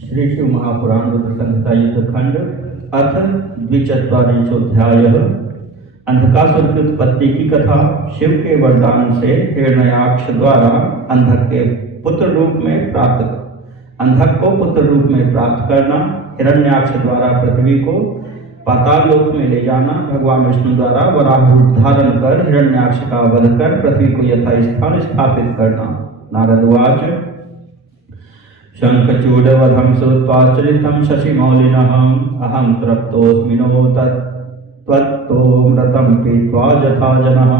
श्री शिव महापुराण रुद्र संहिता युद्ध खंड अथ द्विचत्वारिंशोऽध्याय। अंधकासुर की उत्पत्ति की कथा। शिव के वरदान से हिरण्याक्ष द्वारा अंधक को पुत्र रूप में प्राप्त करना, हिरण्याक्ष द्वारा पृथ्वी को पाताल लोक में ले जाना, भगवान विष्णु द्वारा वराह रूप धारण कर हिरण्याक्ष का वध कर पृथ्वी को यथास्थान स्थापित करना। नारद उवाच शंखचूडवधं श्रुत्वा चरितं शशिमौलिनः अहं तृप्तोऽस्मिनो त्वत्तोऽमृतं पीत्वा यथा जनः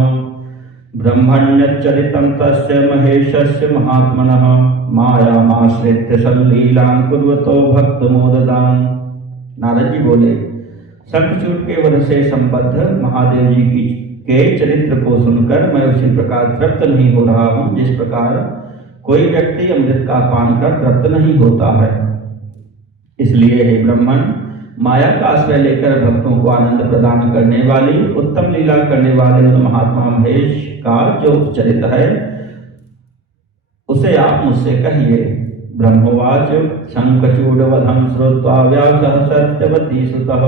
ब्रह्मण्यचरितं तस्य महेशस्य महात्मनः मायामाश्रित्य संलीलां कुर्वतो भक्तमोददान्। नारद जी बोले, शंखचूड के वध से संबद्ध महादेव जी के चरित्र को सुनकर मैं उसी प्रकार तृप्त नहीं हो रहा हूँ जिस प्रकार कोई व्यक्ति अमृत का पान कर तृप्त नहीं होता है। इसलिए हे ब्राह्मण, माया का आश्रय लेकर भक्तों को आनंद प्रदान करने वाली उत्तम लीला करने वाले उन महात्मा महेश का जो चरित्र है उसे आप मुझसे कहिए। ब्रह्मवाच शंखचूडवधं श्रुत्वा व्यासः सत्यवती सुतः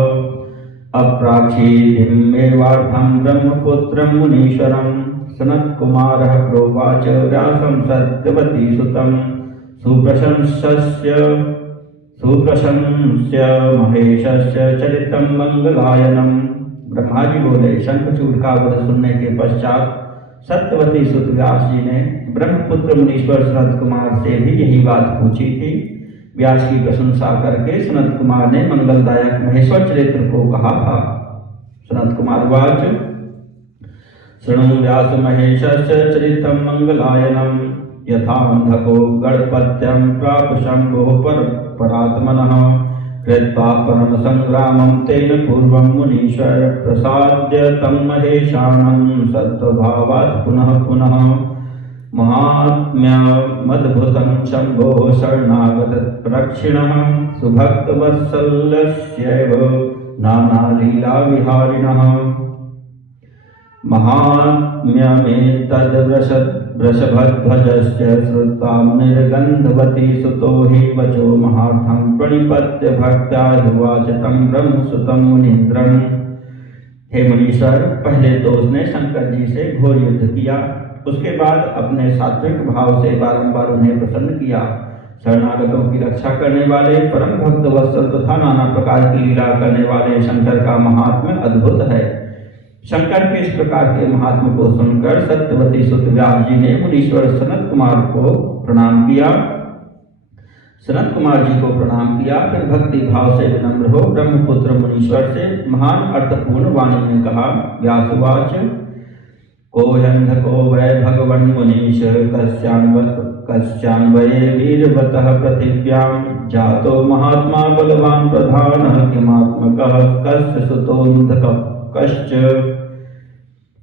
अप्राक्षीदिमेवार्थं ब्रह्मपुत्रं मुनीश्वरम् सनत्कुमारः प्रोवाच व्यासं सत्यवती सुतं सुप्रशंस्य महेशस्य चरितं मंगलायनम। ब्रह्मा जी बोले, शंखचूड का वध सुनने के पश्चात सत्यवती सुत व्यास जी ने ब्रह्मपुत्र मुनीश्वर सनत कुमार से भी यही बात पूछी थी। व्यास की प्रशंसा करके सनत कुमार ने मंगलदायक महेश्वर चरित्र को कहा था। सनत कुमार वाच शृणु व्यास महेशस्य चरितं मंगलायनम यथान्धको गणपत्यं प्राप शंभो परात्मनः कृत्वा परम संग्रामं तेन पूर्वं मुनीश्वर प्रसाद्य तं महेशानं सत्वभावात् पुनः पुनः महात्म्यमद्भुतं शंभो शरणागत प्रक्षिणः सुभक्तवत्सल्यस्यैव नानालीला विहारिणः महात्म्यमेतद्वृषभध्वजस्य श्रुत्वा निर्गन्धवती सुतो हि वचो महार्थं प्रणिपत्य भक्त्या उवाच तं ब्रह्मसुतं मुनीन्द्रम्। हे मुनीश्वर, पहले तो उसने शंकर जी से घोर युद्ध किया, उसके बाद अपने सात्विक भाव से बारंबार उन्हें प्रसन्न किया। शरणागतों की रक्षा करने वाले परम भक्त वत्सल तथा नाना प्रकार की लीला करने वाले शंकर का महात्म्य अद्भुत है। शंकर के इस प्रकार के महात्मा को सुनकर सत्यवती सुत व्यास जी ने मुनीश्वर सनत कुमार को प्रणाम किया। सनत कुमार जी को प्रणाम किया, फिर भक्ति भाव से विनम्र हो ब्रह्मपुत्र मुनीश्वर से महान अर्थपूर्ण वाणी में कहा। व्यासुवाच कोऽयन्धको वै भगवन् मुनीश कस्यान्वये वीरवतः पृथिव्यां जातो महात्मा बलवान् प्रधानः किमात्मकः कस्य सुतोऽन्धकः कश्च।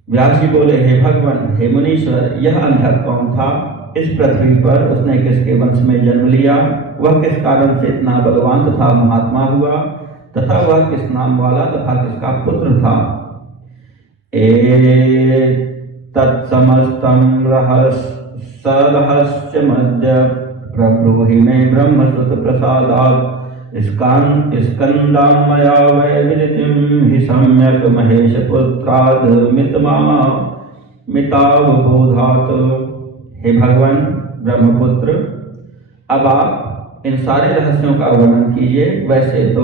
व्यास जी बोले, हे भगवान, हे मुनीश्वर, यह अंधक कौन था? इस पृथ्वी पर उसने किसके वंश में जन्म लिया? वह किस कारण से इतना बलवान तथा महात्मा हुआ तथा वह किस नाम वाला तथा किसका पुत्र था? तत्समस्तं रहस्यमद्य प्रब्रूहि मे ब्रह्मसुत प्रसादात् स्कंदां मया वै विदितिं हि सम्यक् महेशपुत्राद् मितावबोधात्। हे भगवान ब्रह्मपुत्र, अब आप इन सारे रहस्यों का वर्णन कीजिए। वैसे तो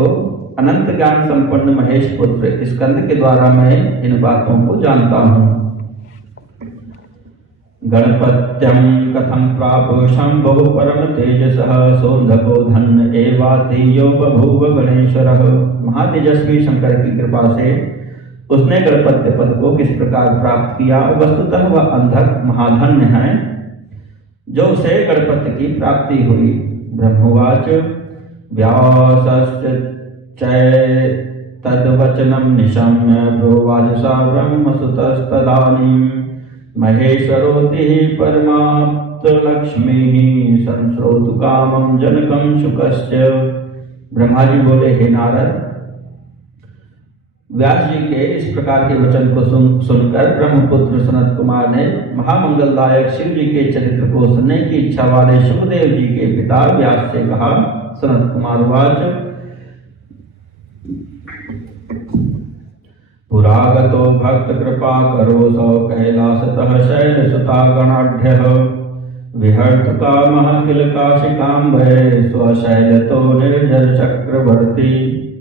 अनंत ज्ञान संपन्न महेश पुत्र स्कंद के द्वारा मैं इन बातों को जानता हूँ। गणपत्यं कथं प्राप शंभो परम तेजसः सोन्धको धन्य एवातीयो बभूव गणेश्वरः। महातेजस्वी शंकर की कृपा से उसने गणपत्य पद को किस प्रकार प्राप्त किया? वस्तुतः वह अंधक महाधन्य है जो उसे गणपत्य की प्राप्ति हुई। ब्रह्मवाच व्यासश्चैतद्वचनं निशम्य प्रोवाच सा ब्रह्मसुतस्तदानीम् महेश्वरोति परमाप्तलक्ष्मीः संश्रोतु कामं जनकं शुकस्य। ब्रह्मा जी बोले, हे नारद, व्यास जी के इस प्रकार के वचन को सुनकर ब्रह्मपुत्र सनत कुमार ने महामंगलदायक शिव जी के चरित्र को सुनने की इच्छा वाले सुखदेव जी के पिता व्यास से कहा। सनत कुमार उवाच पुरागतो भक्त कृपा करो सौ कैलासतः शैलसुता गणाढ्यः विहर्त कामः किल काशिकाम्भये स्वशैलतो निर्जर चक्रवर्ती।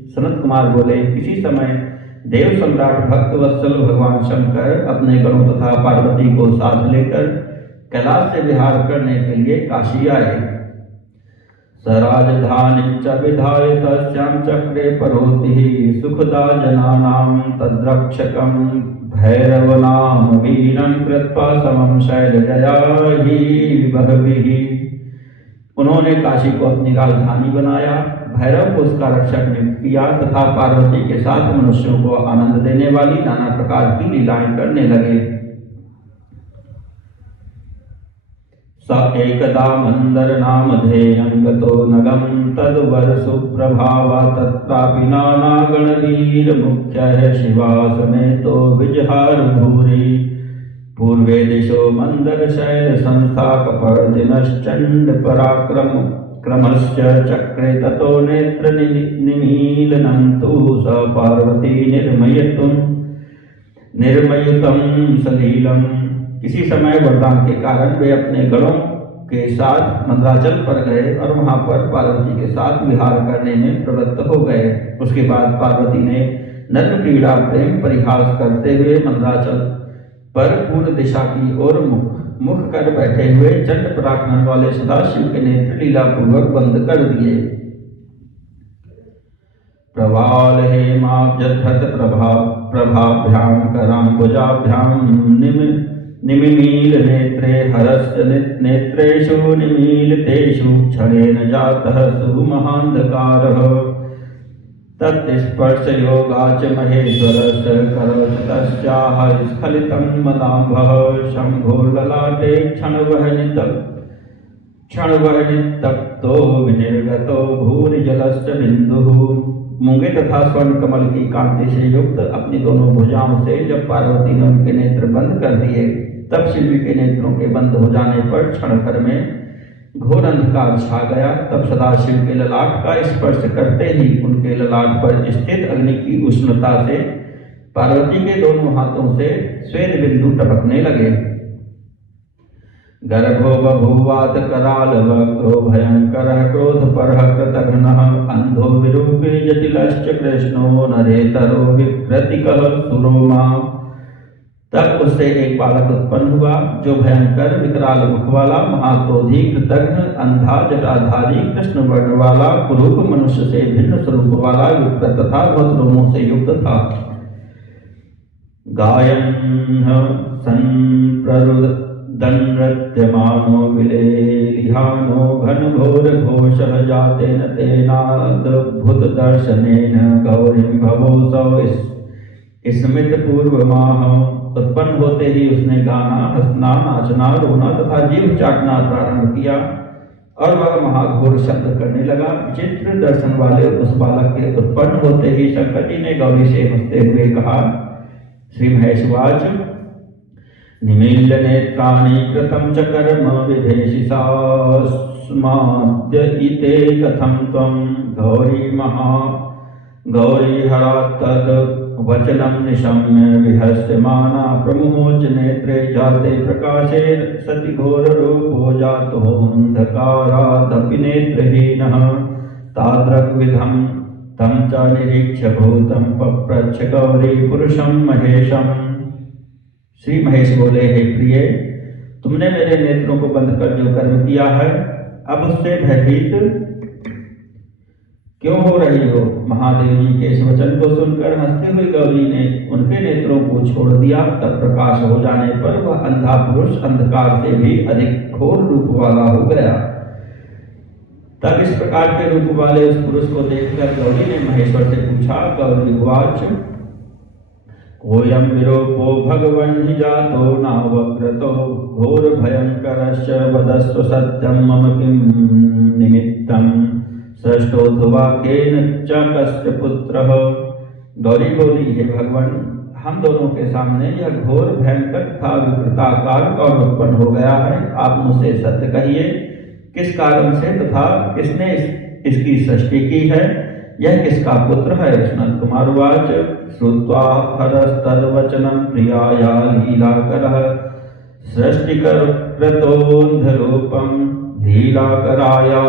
सनत कुमार बोले, किसी समय देव सम्राट भक्त वत्सल भगवान शंकर अपने गणों तथा पार्वती को साथ लेकर कैलाश से विहार करने के लिए काशी आए। सराजधानीं च विधाय तस्यां चक्रे परोतिः सुखदा जनानां तद्रक्षकं भैरवनाम वीरं कृत्वा समं शैलजयाहि बहविः। उन्होंने काशी को अपनी राजधानी बनाया, भैरव को उसका रक्षक नियुक्त किया तथा पार्वती के साथ मनुष्यों को आनंद देने वाली नाना प्रकार की लीलाएं करने लगे। स एकदा मंदर नामधेयं गतो नगं तद्वर सुप्रभावा तत्रापि नानागणवीर मुख्यः शिवासमेतो विजहार भूरि। पूर्वे दिशो मंदर शैल संस्था कपर्दिनश्चंड पराक्रम क्रमश्च चक्रे ततो नेत्र निमीलनं तु स पार्वती निर्मयुतं सलीलम्। किसी समय वरदान के कारण वे अपने गणों के साथ मंदराचल पर गए और वहां पर पार्वती के साथ विहार करने में प्रवृत्त हो गए। उसके बाद पार्वती ने नर्म क्रीड़ा प्रेम परिहास करते हुए मंदराचल पर पूर्व दिशा की ओर मुख कर बैठे हुए चंड पराक्रम वाले सदाशिव के नेत्र लीला पूर्वक बंद कर दिए। प्रवाल हेमाब्जधृत प्रभाभ्यां कराम्बुजाभ्यां निमिमील नेत्रे हरश्च नेत्रेषु निमीलितेषु क्षणेन जातः सुमहान्धकारः। तत्स्पर्श योगाच महेश्वरस्य करवचतश्चाह स्खलितं मदाम्भः शम्भो ललाटे क्षणवहनितप्तो विनिर्गतो भूरिजलस्य बिन्दुः। मूंगे तथा स्वर्ण कमल की कांति से युक्त अपनी दोनों भुजाओं से जब पार्वती ने उनके नेत्र बंद कर दिए, तब शिव के नेत्रों के बंद हो जाने पर क्षण भर में घोर अंधकार छा गया। तब सदाशिव के ललाट का स्पर्श करते ही उनके ललाट पर स्थित अग्नि की उष्णता से पार्वती के दोनों हाथों से श्वेत बिंदु टपकने लगे। गर्भो बभूवात कराल वक्रो भयंकर क्रोध परः कृतघ्नः अंधो विरूपे जटिलश्च कृष्णो नरेतरो विप्रतिकः सुरोमा। तब उससे एक बालक उत्पन्न हुआ जो भयंकर विकराल मुख वाला, महाक्रोधी, कृतघ्न, अंधा, जटाधारी, कृष्ण वर्ण वाला, कुरूप, मनुष्य से भिन्न स्वरूप वाला, विप्र तथा बहुत रोमों से युक्त था। गायन् संप्ररुदन्नृत्यमानो विलेलिहानो घनघोर घोषः जातेन तेनादभुत दर्शनेन गौरीं भवोऽसौ स्मित पूर्वमाह। उत्पन्न होते ही उसने गाना, हंसना, नाचना, रोना तथा जीभ चाटना प्रारंभ किया और वह महाघोर शब्द करने लगा। विचित्र दर्शन वाले उस बालक के उत्पन्न होते ही शंकर जी ने गौरी से हंसते हुए कहा। श्री महेशवाच निमील्य नेत्राणि कृतं च कर्म विभेषि सास्माद्य इते कथं त्वं गौरी हरात् तद् वचनं निशम्य विहस्यमाना प्रमुमोच नेत्रे जाते प्रकाशे सति घोर रूपो जातोऽन्धकारादपि नेत्रहीनः तादृग्विधं तं च निरीक्ष्य भूतं पप्रच्छ गौरी पुरुषं महेशम्। श्री महेश बोले, हे प्रिय, तुमने मेरे नेत्रों को बंद कर जो कर्म किया है, अब उससे भयभीत क्यों हो रही हो? महादेव जी के इस वचन को सुनकर हंसती हुई गौरी ने उनके नेत्रों को छोड़ दिया। तब प्रकाश हो जाने पर वह अंधा पुरुष अंधकार से भी अधिक घोर रूप वाला हो गया। तब इस प्रकार के रूप वाले उस पुरुष को देखकर गौरी ने महेश्वर से पूछा। गौरी उवाच कोयम विरूपो भगवन् हि जातो नावक्रतो घोर भयंकरश्च वदस्व सत्यं मम किं निमित्तं सृष्टोऽथवा केन च कस्य पुत्रः। गौरी बोली, हे भगवान, हम दोनों के सामने यह घोर भयंकर तथा विकृताकार कौन उत्पन्न हो गया है? आप मुझसे सत्य कहिए किस कारण से तथा किसने इसकी सृष्टि की है, यह किसका पुत्र है। सनत कुमार उवाच श्रुत्वा हरस्तर्वचनं प्रियाया लीलाकरः सृष्टिकर्तोऽन्धरूपं लीलाकराया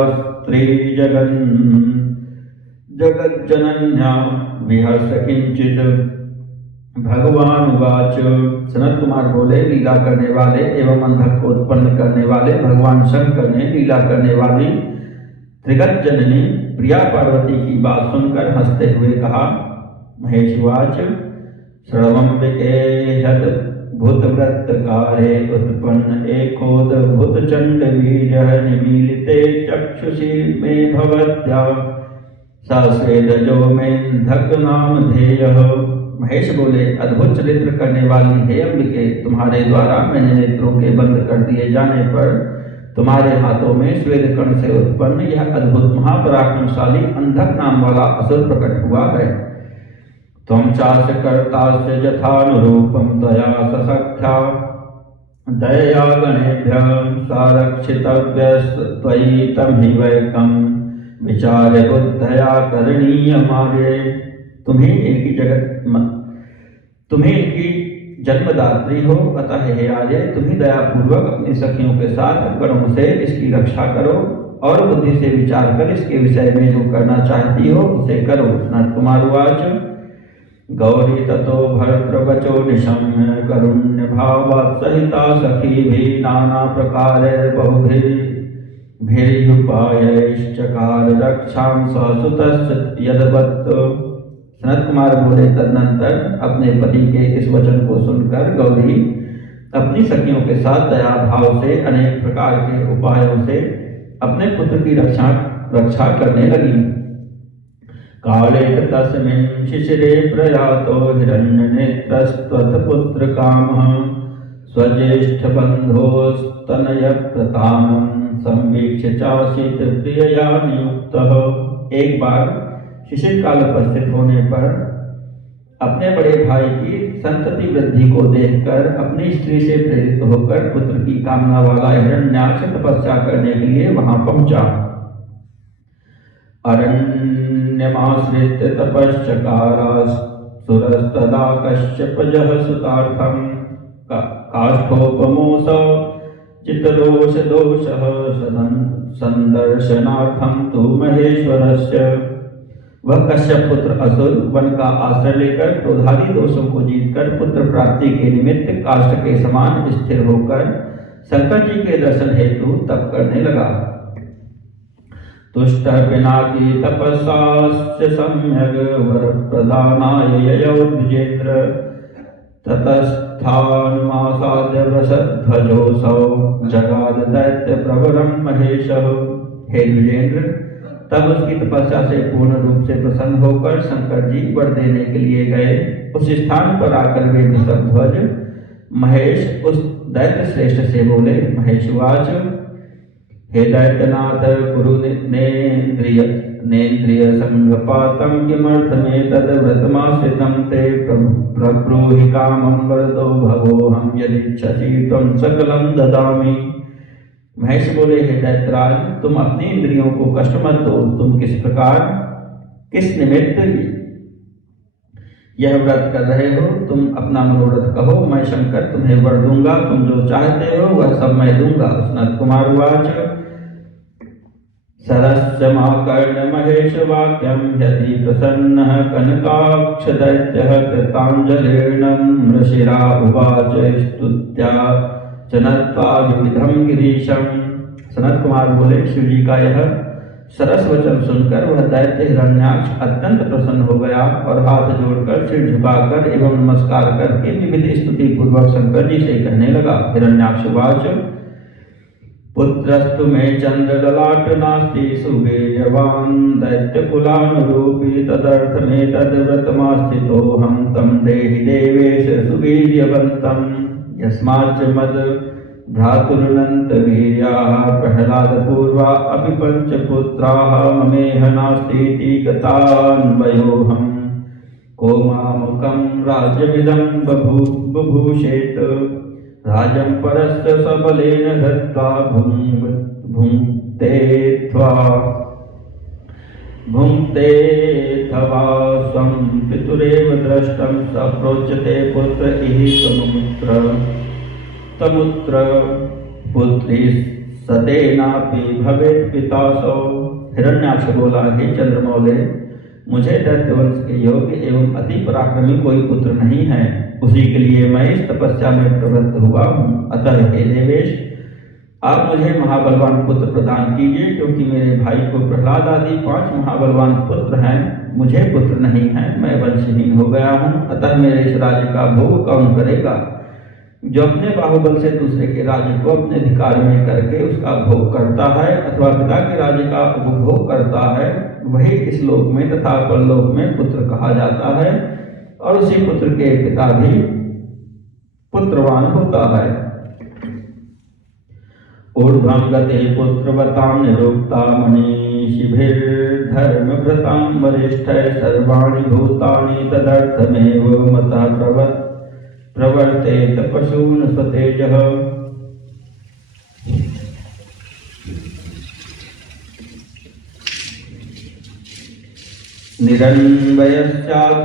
जगज्जनन्या विहर्ष किंचित। भगवान उवाच सनत कुमार बोले, लीला करने वाले एवं अंधक को उत्पन्न करने वाले भगवान शंकर ने लीला करने वाली त्रिगत जननी प्रिया पार्वती की बात सुनकर हंसते हुए कहा। महेश उवाच श्रवम्बिकेहत भूतव्रतकारे उत्पन्न एकोद भूतचंड वीर्यः निमीलिते चक्षुषी मे भवत्या सास्वेदजो मेऽन्धक नामधेयः। महेश बोले, अद्भुत चरित्र करने वाली हे अम्बिके, तुम्हारे द्वारा मैंने नेत्रों के बंद कर दिए जाने पर तुम्हारे हाथों में श्वेत कण से उत्पन्न यह अद्भुत महापराक्रमशाली अंधक नाम वाला असुर प्रकट हुआ है। त्वं चास्य कर्तास्य यथानुरूपं दया ससख्या दयया गणेभ्यः सारक्षितव्यस्त्वयि तमहिवैकं विचार्य बुद्धया करणीयमार्ये। तुम्ही इनकी जन्मदात्री हो, अतः हे आर्य तुम्ही दयापूर्वक अपनी सखियों के साथ गणों से इसकी रक्षा करो और बुद्धि से विचार कर इसके विषय में जो करना चाहती हो उसे करो। सनत कुमार उवाच गौरी ततो भर्तृवचो निशम्य करुण्य भावात् सहिता सखीभिः नाना प्रकारेर्बहुभिरुपायैश्चकार रक्षां स्वसुतस्य यद्वत्। सनत कुमार बोले, तदनंतर अपने पति के इस वचन को सुनकर गौरी अपनी सखियों के साथ दया भाव से अनेक प्रकार के उपायों से अपने पुत्र की रक्षा करने लगी। काले तस्मिन् शिशिरे प्रयातो हिरण्यनेत्रस्त्वथ पुत्र कामः स्वज्येष्ठबन्धोस्तनयप्रतामं संवीक्ष्य चासीत् प्रियया नियुक्तः। एक बार शिशिर काल उपस्थित होने पर अपने बड़े भाई की संतति वृद्धि को देखकर अपनी स्त्री से प्रेरित होकर पुत्र की कामना वाला हिरण्याक्ष तपस्या करने के लिए वहां पहुंचा। अरण्यमाश्रित्य तपश्चकारासुरस्तदा कश्यपजः सुतार्थं काष्ठोपमोऽसौ चित्तदोषः संदर्शनार्थं तु महेश्वरस्य। वह कश्यप पुत्र असुर वन का आश्रय लेकर क्रोधादि दोषों को जीतकर पुत्र प्राप्ति के निमित्त काष्ठ के समान स्थिर होकर शंकर जी के दर्शन हेतु तप करने लगा। तुष्ट पिनाकी तपस्सास्य सम्यग् वरप्रदानाय ययौ द्विजेन्द्र ततस्थान्मासाद्य वृषध्वजोऽसौ जगाद दैत्य प्रवरं महेशः। हे द्विजेन्द्र, तब उसकी तपस्या से पूर्ण रूप से प्रसन्न होकर शंकर जी वर देने के लिए गए। उस स्थान पर आकर वे वृषध्वज महेश उस दैत्य श्रेष्ठ से बोले। महेश उवाच हे दैत्यनाथ कुरु नेन्द्रिय संगपातं किमर्थमेतद् व्रतमाश्रितं ते प्रब्रूहि कामं वरदो भवोऽहं यदिच्छसि त्वं सकलं ददामि। महेश बोले, हे दैत्यराज, तुम अपनी इंद्रियों को कष्ट मत दो। तुम किस निमित्त यह व्रत कर रहे हो, तुम अपना मनोरथ कहो, मैं शंकर तुम्हें वर दूंगा। तुम जो चाहते हो वह सब मैं दूंगा। सनत कुमार उवाच सरस्यमाकर्ण महेश वाक्यं यदि प्रसन्नः कनकाक्ष दैत्यः कृताञ्जलिर्नं ऋषिरा उवाच स्तुत्या चनत्वा विविधं गिरीशं। सनत कुमार बोले, शिव जी का यह सरस वचन सुनकर वह दैत्य हिरण्याक्ष अत्यंत प्रसन्न हो गया और हाथ जोड़कर सिर झुकाकर एवं नमस्कार करके विविध स्तुति पूर्वक शंकर जी से कहने लगा। हिरण्याक्ष उवाच पुत्रस्तु मे चंद्रललाट नास्ति सुवीर्यवान् दैत्यकुलानुरूपी तदर्थमेतद्व्रतमास्थितोऽहं तं देहि देवेश सुवीर्यवन्तं। यस्माच्च मद भ्रातुरनन्तवीर्याः प्रह्लादपूर्वा अपि पञ्चपुत्राः ममेह नास्तीति गतान्वयोऽहं को मामुकं राज्यमिदं बभूषेत्। राजं परस्य सबलेन हत्वा भुङ्क्तेऽथवा स्वं पितुरेव दृष्टं स प्रोच्यते पुत्र इहि तमुत्र पुत्री सतेनापि भवेत् पितासौ। हिरण्याक्ष बोला, हे चंद्रमौले, मुझे दैत्यवंश के योग्य एवं अति पराक्रमी कोई पुत्र नहीं है, उसी के लिए मैं इस तपस्या में प्रवृत्त हुआ हूँ। अतः हे देवेश, आप मुझे महाबलवान पुत्र प्रदान कीजिए, क्योंकि मेरे भाई को प्रहलाद आदि 5 महाबलवान पुत्र हैं, मुझे पुत्र नहीं है, मैं वंशहीन हो गया हूँ। अतः मेरे इस राज्य का भोग कौन करेगा? जो अपने बाहुबल से दूसरे के राज्य को अपने अधिकार में करके उसका भोग करता है अथवा पिता के राज्य का उपभोग करता है, वही इस लोक में तथा परलोक में पुत्र कहा जाता है, और उसी पुत्र के पिता भी पुत्रवान होता है। ऊर्ध्वं गते पुत्रवतां निरुक्ता मनीषिभिर्धर्मव्रतां वरिष्ठैः सर्वाणि भूतानि तदर्थमेव मतः प्रवर्तेत पशून् स्वतेजः। निरन्वयश्चाथ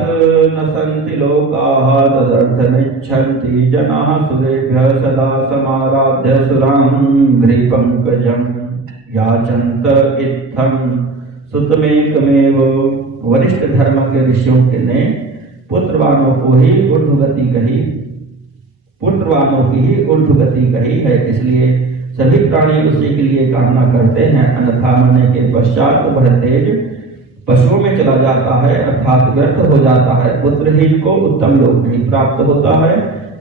न सन्ति लोकाः तदर्थमिच्छन्ति जनाः सुरेभ्यः सदा समाराध्य सुरां घ्रिपङ्कजं याचन्त इत्थं सुतमेकमेव। वरिष्ठ धर्म के ऋषियों के ने पुत्रवानों की ही ऊर्ध्वगति कही है, इसलिए सभी प्राणी उसी के लिए कामना करते हैं। अन्यथा मरने के पश्चात वह तेज पशुओं में चला जाता है, अर्थात व्यर्थ हो जाता है। पुत्रहीन को उत्तम लोक नहीं प्राप्त होता है,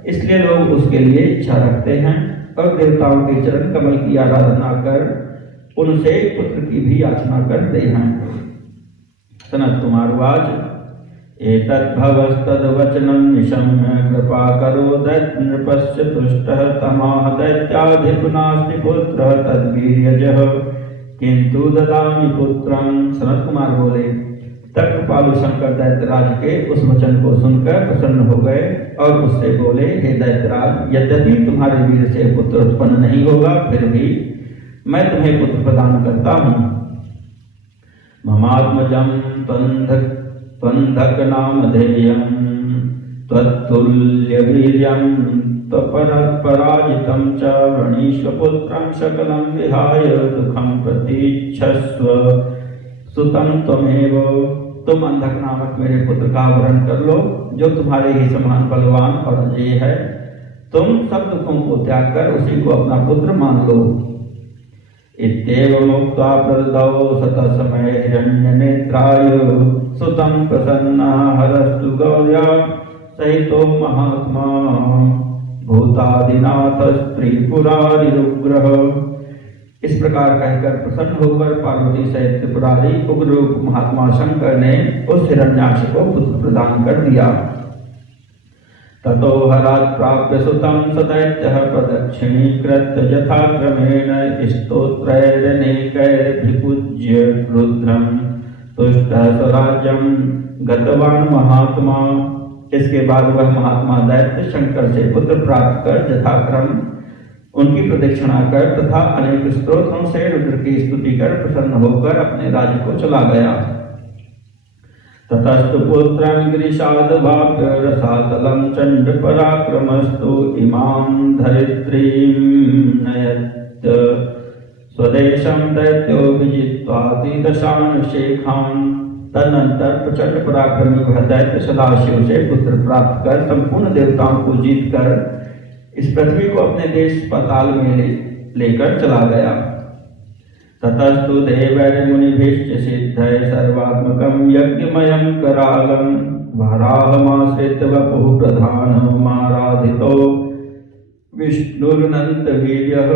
इसलिए लोग उसके लिए इच्छा रखते हैं और देवताओं के चरण कमल की आराधना कर उनसे पुत्र की भी याचना करते हैं। सनत कुमार वाच, एतद्भवस्तद्वचनं निशम्य कृपा करो दैत्यनृपस्य तुष्टः तमाह दैत्याधिपुनास्ति पुत्रः तद्वीर्यजः किंतु ददामि पुत्रं। सनत कुमार बोले, तब कृपालु शंकर दैत्यराज के उस वचन को सुनकर प्रसन्न हो गए और उससे बोले, हे दैत्यराज, यद्यपि तुम्हारे वीर से पुत्र उत्पन्न नहीं होगा, फिर भी मैं तुम्हें पुत्र प्रदान करता हूँ। ममात्मजं त्वन्धक नामधेयं त्वत्तुल्यवीर्यं त्वपराजितं च वृणीष्वपुत्रं सकलं विहाय दुःखं प्रतीक्षस्व सुतं त्वमेव। तुम अंधक नामक मेरे पुत्र का वरण कर लो, जो तुम्हारे ही समान बलवान और अजय है। तुम सब दुखों को त्याग कर उसी को अपना पुत्र मान लो। इत्येवमुक्त्वा प्रददौ शतसमये हिरण्यनेत्राय सुतं प्रसन्नः हरस्तु गौर्या सहितो महात्मा भूतादिनाथ स्त्रीपुरारिरुग्रह। इस प्रकार कहकर प्रसन्न होकर पार्वती सहित त्रिपुरारी उग्र रूप महात्मा शंकर ने उस हिरण्याक्ष को पुत्र प्रदान कर दिया। ततो हरात् प्राप्य सुतं स दैत्यः प्रदक्षिणीकृत्य यथाक्रमेण स्तोत्रैरनेकैरभिपूज्य रुद्रं तुष्टः स्वराज्यं गतवान् महात्मा। इसके बाद वह महात्मा दैत्य शंकर से पुत्र प्राप्त कर यथाक्रम उनकी प्रदक्षिणा कर तथा अनेक स्तोत्रों से रुद्र की स्तुति कर प्रसन्न होकर अपने राज्य को चला गया। ततस्तु पुत्रं गिरिशादवाप्य रसातलं चंड पराक्रमस्तु इमां धरित्रीं नयत् स्वदेशं दैत्यो विजित्वाति दशान् शेखान्। तदनंतर प्रचंड पराक्रमी वह दैत्य सदाशिव से पुत्र प्राप्त कर संपूर्ण देवताओं को जीतकर इस पृथ्वी को अपने देश पाताल में लेकर चला गया। ततस्तु देवैर्मुनिभिश्च सिद्धैः सर्वात्मकं यज्ञमयं करालं वराहमाश्रित्य वपुः प्रधानमाराधितो विष्णुरनन्तवीर्यः।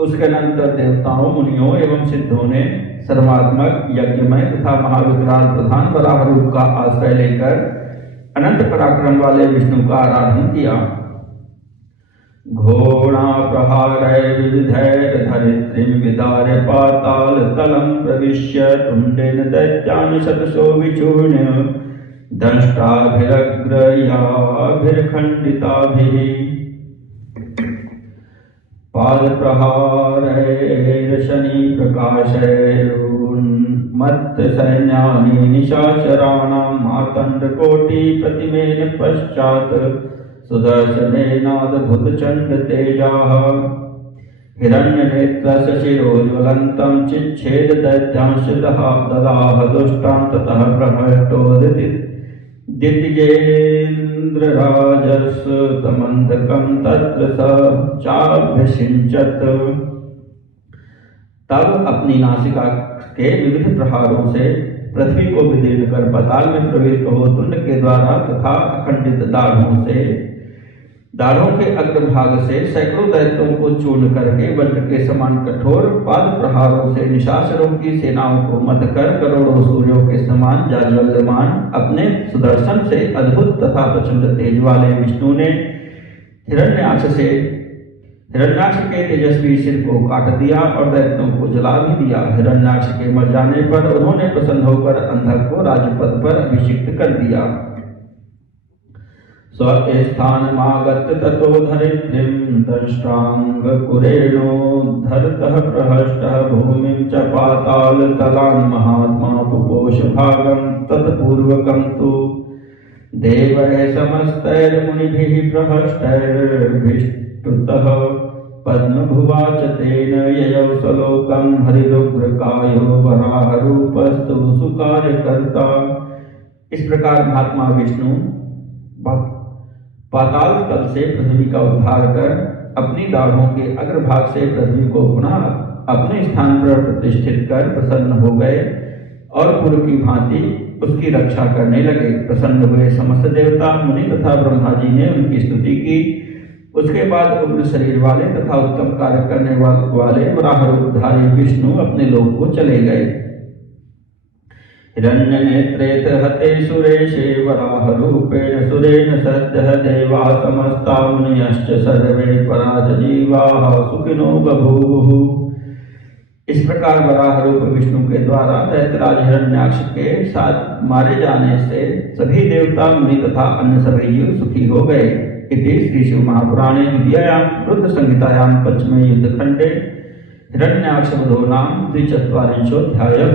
उसके अनंतर देवताओं, मुनियों एवं सिद्धों ने सर्वात्मक यज्ञमय तथा महाविकराल प्रधान वराह रूप का आश्रय लेकर अनंत पराक्रम वाले विष्णु का आराधन किया। घोड़ा प्रहारैर्विविधैर्धरित्रीं विदार्य पातालतलं प्रविश्य तुण्डेन दैत्यान् शतशो विचूर्ण्य दंष्टाभिरग्रयाभिर्खण्डिताभिः। पाद प्रहारैर्शनि प्रकाशैरुन्मत्त सैन्यानि निशाचराणां मातण्डकोटि प्रतिमेन पश्चात् सुदर्शनेनादभुतचण्ड तेजाः हिरण्यनेत्रस्य शिरोज्वलन्तं चिच्छेद दैत्यांश ददाह दुष्टां ततः प्रहष्टोदिति दितिजेन्द्रराजस्तमन्धकं तत्र स चाभ्यषिञ्चत्। तब अपनी नासिका के विविध प्रहारों से पृथ्वी को विदीर्ण कर पाताल में प्रविष्ट हो तुंड के द्वारा तथा अखंडित दाढ़ों के अग्रभाग से सैकड़ों दैत्यों को चूर्ण करके वज्र के समान कठोर पाद प्रहारों से निशाचरों की सेनाओं को मत कर करोड़ों सूर्यों के समान जाज्वल्यमान अपने सुदर्शन से अद्भुत तथा प्रचंड तेज वाले विष्णु ने हिरण्याक्ष के तेजस्वी सिर को काट दिया और दैत्यों को जला भी दिया। हिरण्याक्ष के मर जाने पर उन्होंने प्रसन्न होकर अंधक को राजपद पर अभिषिक्त कर दिया। स्वस्थानमागत्य ततो धरित्रीं दंष्ट्राङ्गकुरेणोद्धरतः प्रहष्टः भूमिं च पातालतलान् महात्मा पुपोष भागं तत्पूर्वकं तु देवैः समस्तैर्मुनिभिः प्रहष्टैर्भिष्टुतः पद्मभुवा च तेन ययौ स्वलोकं हरिरुग्रकायो वराहरूपस्तु सुकार्यकर्ता। इस प्रकार महात्मा विष्णु पाताल तल से पृथ्वी का उद्धार कर अपनी दाढ़ों के अग्रभाग से पृथ्वी को पुनः अपने स्थान पर प्रतिष्ठित कर प्रसन्न हो गए और पूर्व की भांति उसकी रक्षा करने लगे। प्रसन्न हुए समस्त देवता मुनि तथा ब्रह्मा जी ने उनकी स्तुति की। उसके बाद उग्र शरीर वाले तथा उत्तम कार्य करने वाले वराह रूपधारी विष्णु अपने लोक को चले गए। हिरण्यनेत्रेत हते सुरेशे वराहरूपेण सुरेण सद्यः देवा समस्ता मुनयश्च सर्वे पराच जीवाः सुखिनो बभूवुः। इस प्रकार वराह रूप विष्णु के द्वारा दैत्यराज हिरण्याक्ष के साथ मारे जाने से सभी देवता मुनि तथा अन्य सभी जीव सुखी हो गए। इति श्री शिव महापुराणे द्वितीयायां रुद्र संहितायां पंचमे युद्धखंडे हिरण्याक्ष वधो नाम 24 अध्यायः।